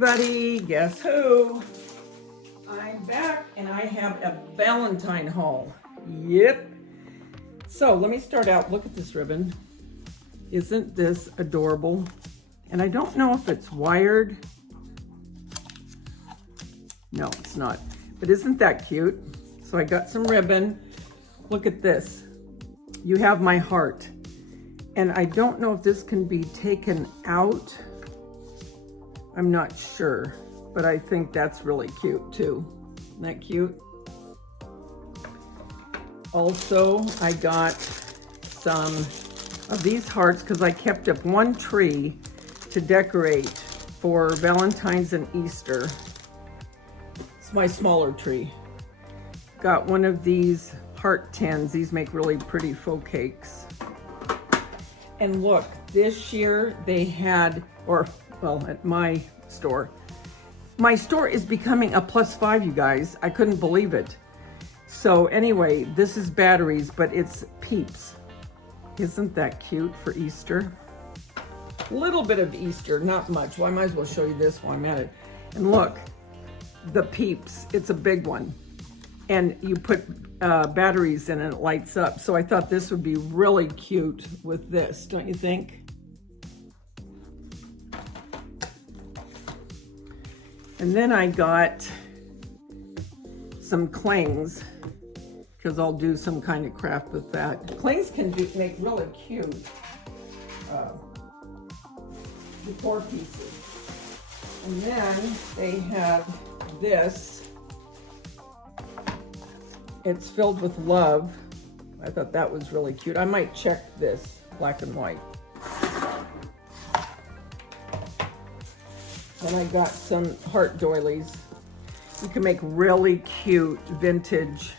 everybody, guess who? I'm back and I have a Valentine haul. Yep. So let me start out. Look at this ribbon. Isn't this adorable? And I don't know if it's wired. No, it's not. But isn't that cute? So I got some ribbon. Look at this. You have my heart. And I don't know if this can be taken out. I'm not sure, but I think that's really cute too. Isn't that cute? Also, I got some of these hearts because I kept up one tree to decorate for Valentine's and Easter. It's my smaller tree. Got one of these heart tins. These make really pretty faux cakes. And look, this year they had, well, at my store. My store is becoming a +5, you guys. I couldn't believe it. So anyway, this is batteries, but it's Peeps. Isn't that cute for Easter? A little bit of Easter, not much. Well, I might as well show you this while I'm at it. And look, the Peeps, it's a big one. And you put batteries in and it lights up. So I thought this would be really cute with this, don't you think? And then I got some clings because I'll do some kind of craft with that. Clings can make really cute decor pieces. And then they have this. It's filled with love. I thought that was really cute. I might check this black and white. Then I got some heart doilies. You can make really cute vintage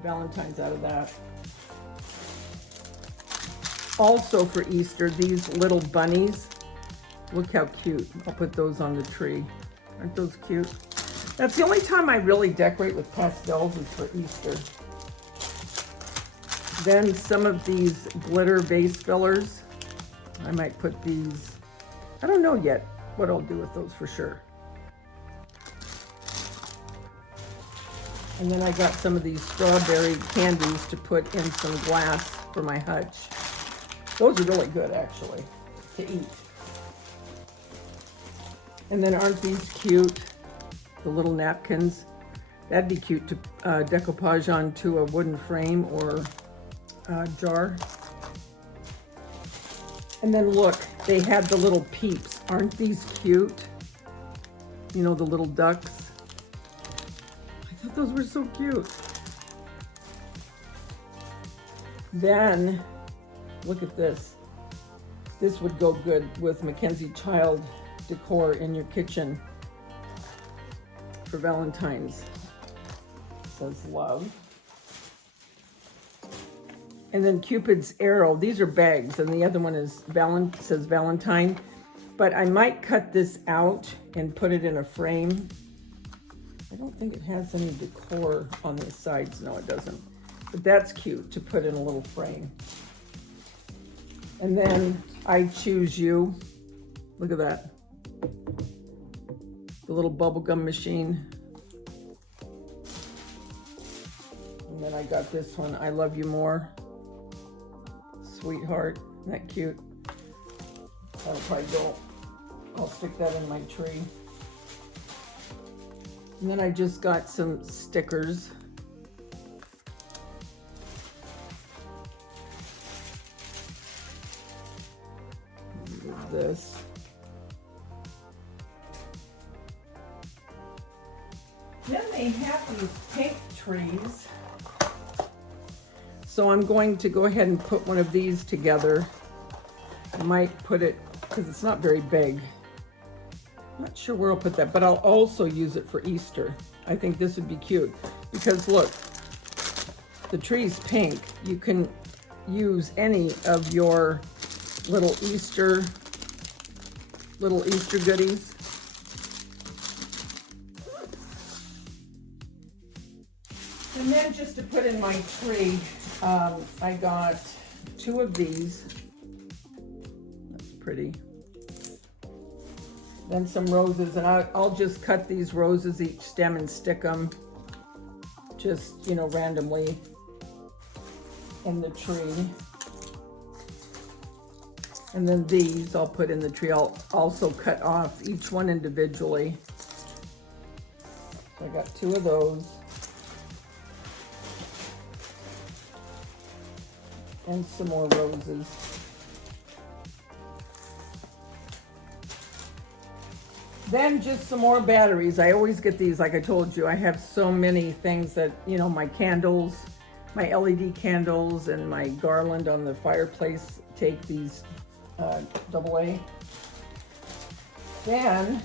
Valentines out of that. Also for Easter, these little bunnies. Look how cute. I'll put those on the tree. Aren't those cute? That's the only time I really decorate with pastels is for Easter. Then some of these glitter vase fillers. I might put these, I don't know yet what I'll do with those for sure. And then I got some of these strawberry candies to put in some glass for my hutch. Those are really good actually to eat. And then aren't these cute? The little napkins. That'd be cute to decoupage onto a wooden frame or jar. And then look, they had the little Peeps. Aren't these cute? You know, the little ducks. I thought those were so cute. Then, look at this. This would go good with Mackenzie Child decor in your kitchen. For Valentine's. It says love. And then Cupid's arrow. These are bags, and the other one is says Valentine. But I might cut this out and put it in a frame. I don't think it has any decor on the sides. No, it doesn't. But that's cute to put in a little frame. And then I Choose You. Look at that. The little bubblegum machine. And then I got this one, I Love You More. Sweetheart, isn't that cute? That'll probably go, I'll stick that in my tree. And then I just got some stickers. This. Then they have these pink trees. So I'm going to go ahead and put one of these together. I might put it, because it's not very big. I'm not sure where I'll put that, but I'll also use it for Easter. I think this would be cute. Because look, the tree's pink. You can use any of your little Easter goodies. And then just to put in my tree, I got 2 of these. That's pretty. Then some roses, and I'll just cut these roses each stem and stick them just, you know, randomly in the tree. And then these I'll put in the tree. I'll also cut off each one individually. So I got 2 of those. And some more roses. Then just some more batteries. I always get these, like I told you, I have so many things that, you know, my candles, my LED candles and my garland on the fireplace take these AA. Then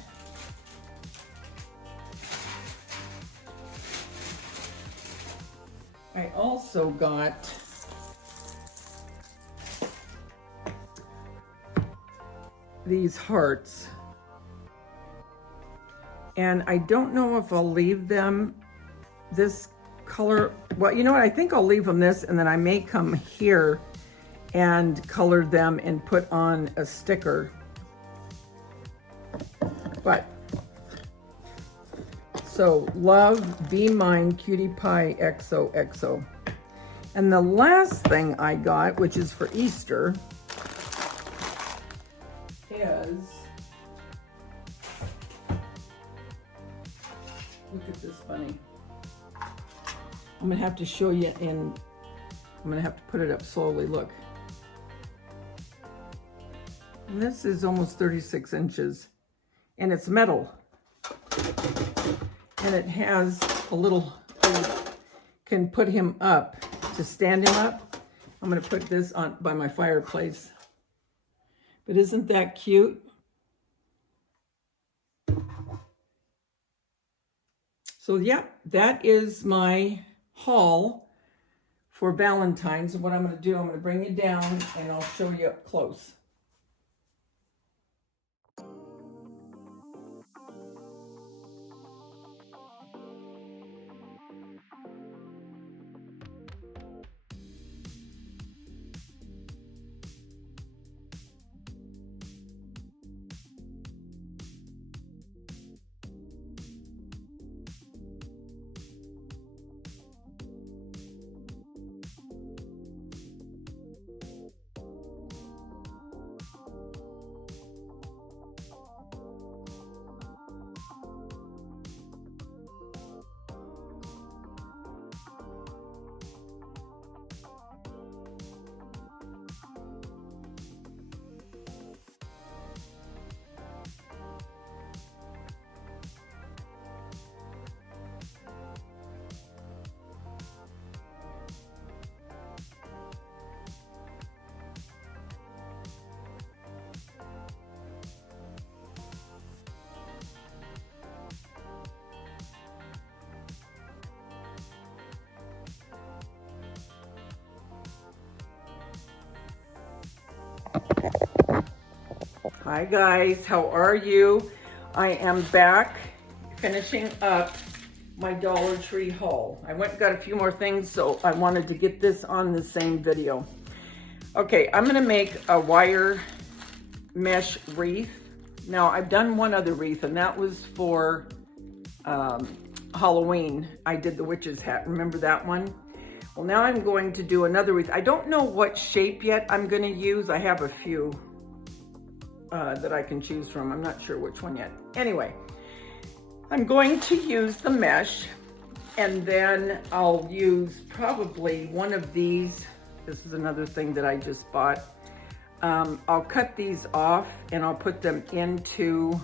I also got these hearts. And I don't know if I'll leave them this color. Well, you know what? I think I'll leave them this, and then I may come here and color them and put on a sticker. But, so love, be mine, cutie pie, XOXO. And the last thing I got, which is for Easter, is, look at this bunny. I'm gonna have to show you in, I'm gonna have to put it up slowly, look. And this is almost 36 inches, and it's metal. And it has a little, can put him up, to stand him up. I'm gonna put this on by my fireplace. But isn't that cute? So yeah, that is my haul for Valentine's. And what I'm going to do, I'm going to bring you down and I'll show you up close. Hi guys, how are you? I am back finishing up my Dollar Tree haul. I went and got a few more things, so I wanted to get this on the same video. Okay, I'm gonna make a wire mesh wreath. Now, I've done one other wreath, and that was for Halloween. I did the witch's hat, remember that one? Well, now I'm going to do another wreath. I don't know what shape yet I'm gonna use. I have a few that I can choose from. I'm not sure which one yet. Anyway, I'm going to use the mesh, and then I'll use probably one of these. This is another thing that I just bought. I'll cut these off and I'll put them into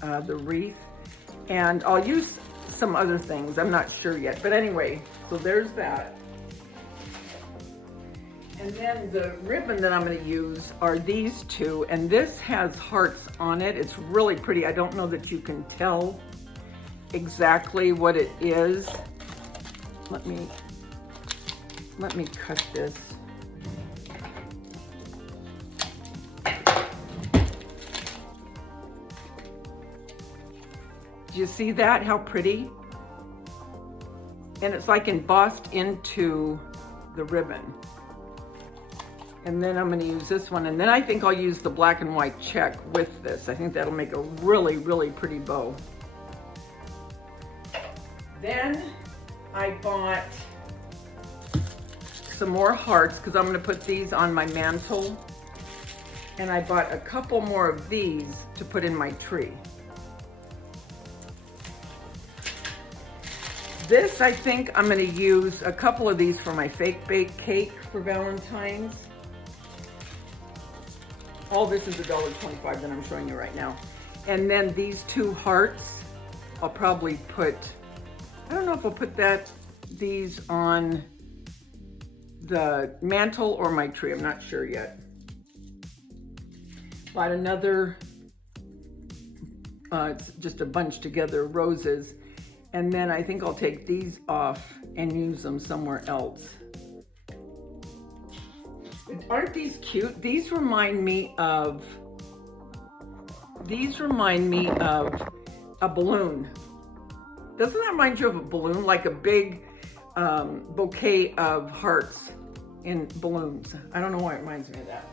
the wreath, and I'll use some other things. I'm not sure yet, but anyway, so there's that. And then the ribbon that I'm going to use are these two, and this has hearts on it. It's really pretty. I don't know that you can tell exactly what it is. Let me cut this. Do you see that? How pretty? And it's like embossed into the ribbon. And then I'm gonna use this one. And then I think I'll use the black and white check with this. I think that'll make a really, really pretty bow. Then I bought some more hearts because I'm gonna put these on my mantle. And I bought a couple more of these to put in my tree. This, I think I'm gonna use a couple of these for my fake bake cake for Valentine's. All this is $1.25 that I'm showing you right now. And then these two hearts, I'll probably put, I don't know if I'll put these on the mantle or my tree, I'm not sure yet. Bought another, it's just a bunch together, roses. And then I think I'll take these off and use them somewhere else. Aren't these cute? These remind me of a balloon. Doesn't that remind you of a balloon? Like a big bouquet of hearts in balloons. I don't know why it reminds me of that.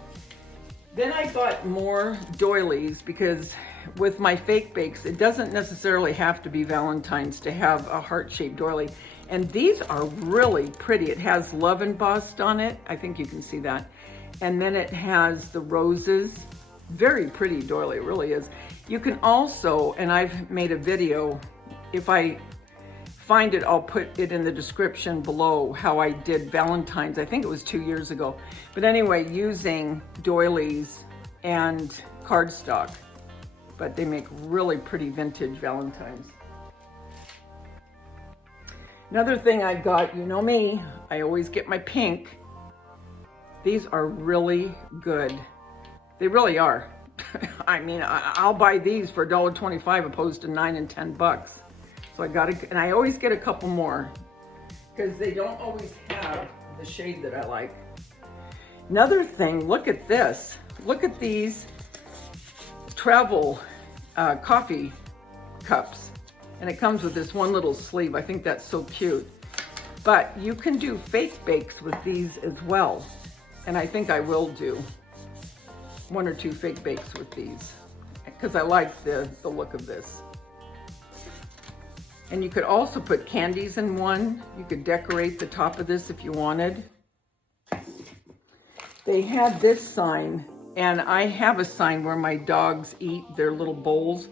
Then I bought more doilies because with my fake bakes, it doesn't necessarily have to be Valentine's to have a heart-shaped doily. And these are really pretty. It has love embossed on it. I think you can see that. And then it has the roses. Very pretty doily, it really is. You can also, and I've made a video, if I find it, I'll put it in the description below, how I did Valentine's. I think it was 2 years ago. But anyway, using doilies and cardstock. But they make really pretty vintage Valentines. Another thing I got, you know me, I always get my pink. These are really good. They really are. I mean, I'll buy these for $1.25 opposed to $9 and $10. So I got it, and I always get a couple more because they don't always have the shade that I like. Another thing, look at this. Look at these travel coffee cups. And it comes with this one little sleeve. I think that's so cute. But you can do fake bakes with these as well. And I think I will do 1 or 2 fake bakes with these because I like the look of this. And you could also put candies in one. You could decorate the top of this if you wanted. They had this sign, and I have a sign where my dogs eat their little bowls.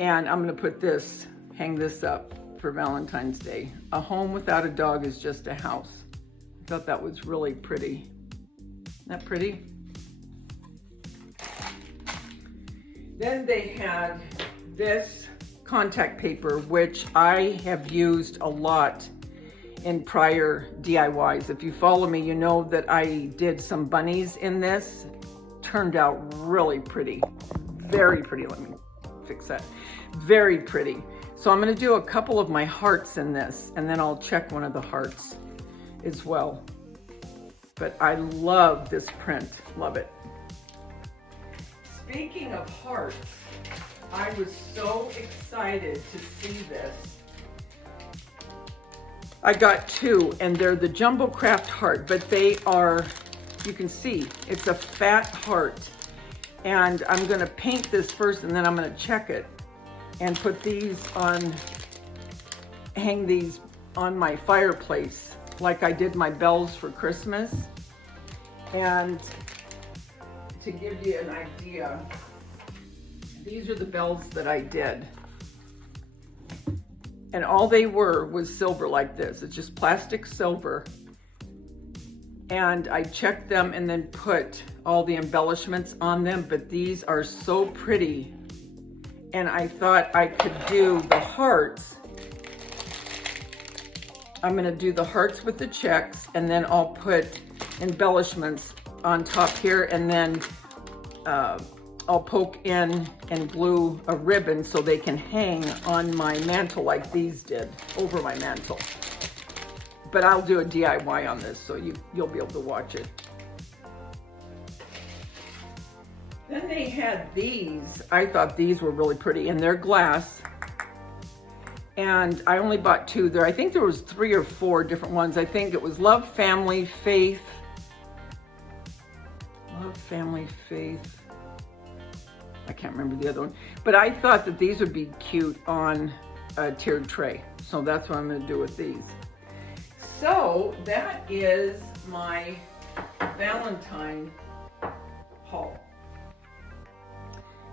And I'm gonna put this, hang this up for Valentine's Day. A home without a dog is just a house. I thought that was really pretty. Isn't that pretty? Then they had this contact paper, which I have used a lot in prior DIYs. If you follow me, you know that I did some bunnies in this. Turned out really pretty. Very pretty. Let me fix that. Very pretty. So I'm going to do a couple of my hearts in this, and then I'll check one of the hearts as well. But I love this print. Love it. Speaking of hearts, I was so excited to see this. I got 2, and they're the Jumbo Craft heart, but they are, you can see, it's a fat heart. And I'm gonna paint this first, and then I'm gonna check it and put these on, hang these on my fireplace like I did my bells for Christmas. And to give you an idea, these are the bells that I did. And all they were was silver like this. It's just plastic silver. And I checked them and then put all the embellishments on them, but these are so pretty. And I thought I could do the hearts. I'm gonna do the hearts with the checks, and then I'll put embellishments on top here, and then I'll poke in and glue a ribbon so they can hang on my mantle like these did, over my mantle. But I'll do a DIY on this, so you'll be able to watch it. Then they had these. I thought these were really pretty, and they're glass. And I only bought 2 there. I think there was 3 or 4 different ones. I think it was love, family, faith, Family, Faith. I can't remember the other one. But I thought that these would be cute on a tiered tray. So that's what I'm going to do with these. So that is my Valentine haul.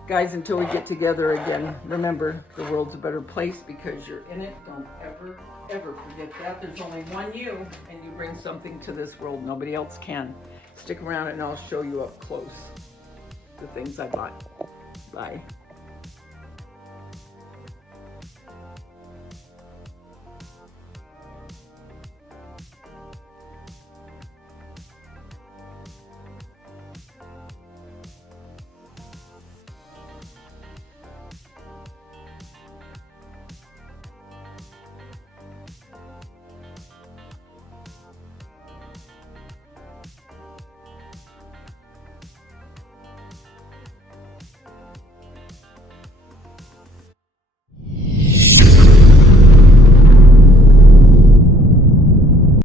Guys, until we get together again, remember, the world's a better place because you're in it. Don't ever, ever forget that. There's only one you, and you bring something to this world nobody else can. Stick around and I'll show you up close the things I bought. Bye.